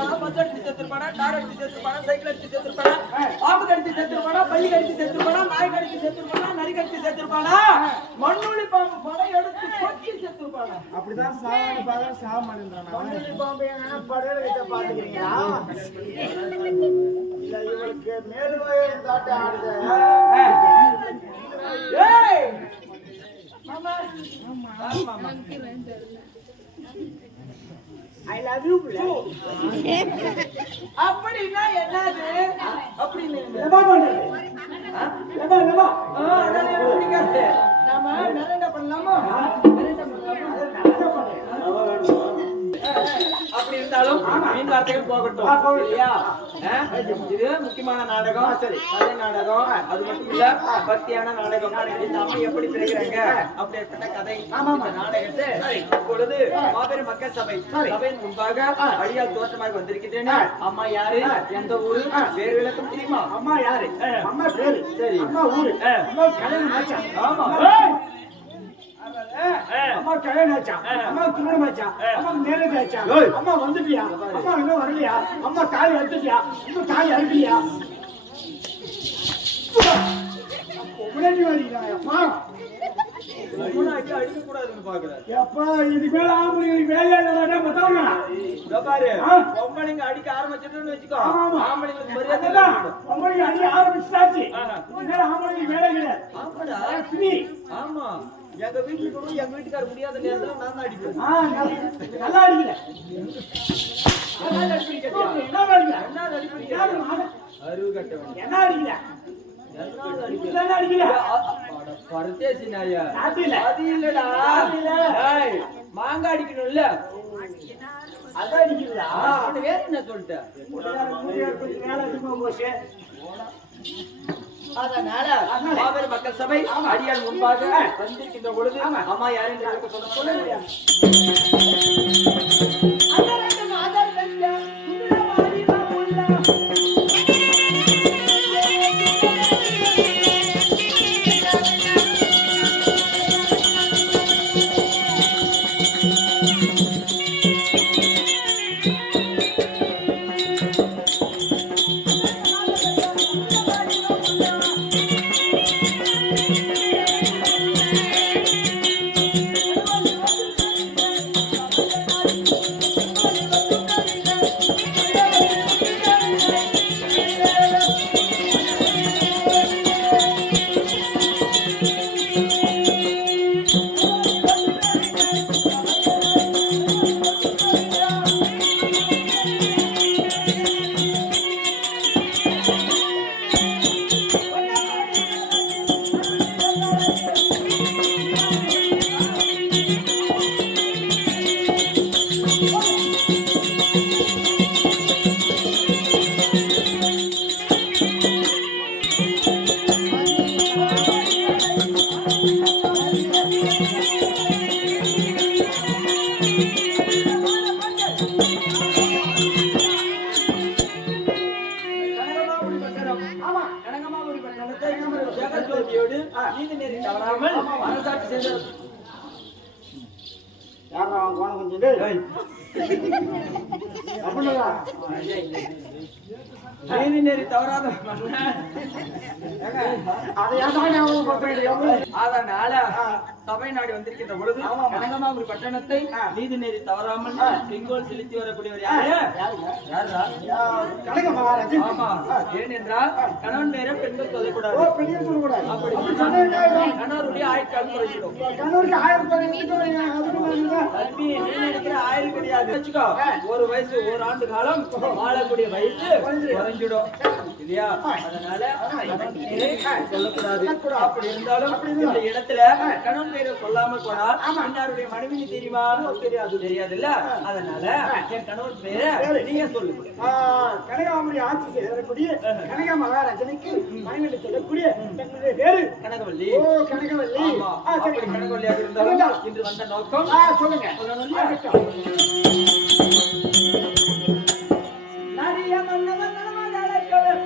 செத்துருப்பானா, bus அடிச்சு செத்துருப்பானா, car அடிச்சு செத்துருப்பானா, cycle அடிச்சு செத்துருப்பானா, பாம்பு கடிச்சு செத்துருப்பானா, பள்ளி கடிச்சு செத்துருப்பானா, நாய் கடிச்சு செத்துருப்பானா, நரி கடிச்சு செத்துருப்பானா, மண்ணுளி பாம்பு படம் எடுத்து கொத்தி செத்துருப்பானா? அப்படிதான் சாவானு பார்த்தா சாவ மாட்டேன்றான். மண்ணுளி பாம்பு என்ன படையில வச்ச பாத்துக்கிறீங்களா? இல்ல இவளுக்கு மேலுவாயே தாட்டி ஆடுது. ஏய் மாமா மாமா ஐ லவ் யூ பிள்ளை. அப்படின்னா என்னது? அப்படின்னு லெபா பண்றது. லெபா லெபா. அதெல்லாம் எனக்கு பிடிக்காது. நாம நரேண்டா பண்ணலாமா? நரேண்டா பண்ணலாமா? அப்படி இருந்தாலும் மீன் வார்த்தைகள் போகட்டும் இல்லையா? இது முக்கியமான நாடகம், கதை நாடகம். அது மட்டும் இல்ல, பக்தியான நாடகம். இந்த அம்மா எப்படி பிறகுறாங்க அப்படிப்பட்ட கதை. இந்த நாடகத்தை இப்பொழுது மாபெரும் மக்கள் சபை சபையின் முன்பாக அடியால் தோற்றமாக வந்திருக்கிறேன். அம்மா யாரு, எந்த ஊரு, வேறு விளக்கம் தெரியுமா? அம்மா யாரு? அம்மா பேரு. சரி. அம்மா ஊரு. அம்மா கல்யாணம் ஆச்சா? ஆமா. அம்மா கல்யாணம் ஆச்சா? அம்மா திருமணம் ஆச்சா? அம்மா மேரேஜ் ஆச்சா? அம்மா வந்துட்டியா? அம்மா இன்னும் வரலையா? அம்மா தாலி அறுத்துட்டியா? இன்னும் தாலி அறுக்கலையா? முன்னாடி வரீங்களா? அடிக்க கூடாதுன்னு பாக்குறேன். எப்பா இது மேல ஆம்பளைங்களுக்கு வேலையாளா மத்தவங்க பாரு, பொம்பளைங்க அடிக்க ஆரம்பிச்சிட்டோன்னு வச்சுக்கோ, ஆம்பளைங்களுக்கு மரியாதை அதான் உங்களுக்கு அடி ஆரம்பிச்சாச்சு. இது மேல ஆம்பளைங்களுக்கு வேலை கிடையாது. ஆமாடா. ஃப்ரீ. ஆமா, எங்க வீட்டுக்கு கூட எங்க வீட்டுக்கார முடியாத நேரத்துல நான் தான் அடிப்பேன். நல்லா அடிக்கல. என்ன அடிப்பீங்க? என்ன அடிக்கல? என்ன அடிப்பீங்க? அருவு கட்டவன். என்ன அடிக்கல? என்ன அடிக்கல? பரதேசி நாயா. அது இல்ல. அது இல்லடா. ஏய், மாங்காய் அடிக்கணும்ல. அதான் அடிக்கிறதா? வேற என்ன சொல்லிட்ட? வேலை அதிகமா போச்சு. அதனால மாபெரும் மக்கள் சபை அடியால் முன்பாக வந்திருக்கின்ற பொழுது அம்மா யாரும் சொல்ல முடியாது. அதனால சபை நாடு வந்திருக்கின்ற பொழுது கனகமாபுரி பட்டணத்தை நீதி நெறி தவறாமல் செங்கோல் செலுத்தி வரக்கூடியவர் கனக மகாராஜ். ஆமா, ஏனென்றால் கணவன் நேரம் பெண்கள் சொல்லக்கூடாது. கணவருடைய ஆயுட்காலம் குறைச்சிடும். தம்பி, நீ நினைக்கிற ஆயுள் கிடையாது வச்சுக்கோ. ஒரு வயசு, ஒரு ஆண்டு காலம் வாழக்கூடிய வயசு குறைஞ்சிடும் இல்லையா? அதனால சொல்லக்கூடாது. அப்படி இருந்தாலும் இந்த இடத்துல கணவன் பேரை சொல்லாமல் போனால் அன்னாருடைய மனைவி தெரியுமா? தெரியாது. தெரியாது இல்ல? அதனால என் கணவன் பேரை நீங்க சொல்லு. கனகாமரி ஆட்சி செய்யக்கூடிய கனக மகாராஜனுக்கு மனைவி என்று சொல்லக்கூடிய தன்னுடைய பேரு கனகவல்லி. ஓ, கனகவல்லி. கனகவல்லியாக இருந்தாலும் இன்று வந்த நோக்கம் சொல்லுங்க. நிறைய மன்னவன் மனமாக அழைக்கவர்.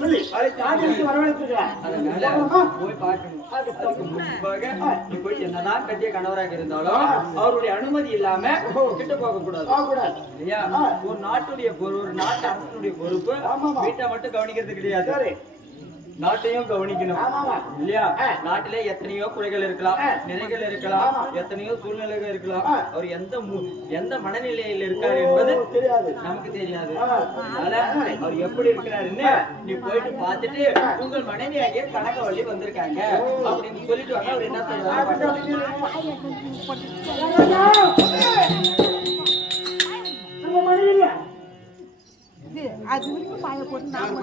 சொல்லி அழைத்து ராஜனுக்கு வரவழைத்திருக்கிறார். அதனால போய் பார்க்கணும். அதுக்கு முன்பாக நீ போய் என்னதான் கட்டிய கணவராக இருந்தாலும் அவருடைய அனுமதி இல்லாம கிட்ட போக கூடாது. போகக்கூடாது. இல்லையா? ஒரு நாட்டுடைய ஒரு நாட்டு அரசனுடைய பொறுப்பு ஆமாமா. வீட்டை மட்டும் கவனிக்கிறது கிடையாது, சரி. நாட்டையும் கவனிக்கணும். ஆமாமா. இல்லையா? நாட்டிலே எத்தனையோ குறைகள் இருக்கலாம், நிறைகள் இருக்கலாம், எத்தனையோ சூழ்நிலைகள் இருக்கலாம். அவர் எந்த மனநிலையில் இருக்காரு என்பது தெரியாது. நமக்கு தெரியாது. அதனால அவர் எப்படி இருக்கிறாருன்னு நீ போயிட்டு பார்த்துட்டு உங்கள் மனைவியாகிய கனகவள்ளி வந்திருக்காங்க அப்படின்னு சொல்லிட்டு வாங்க. அவர் என்ன சொல்றாரு? நம்ம மனைவி இல்ல. அது வரைக்கும் பாய போட்டு நான்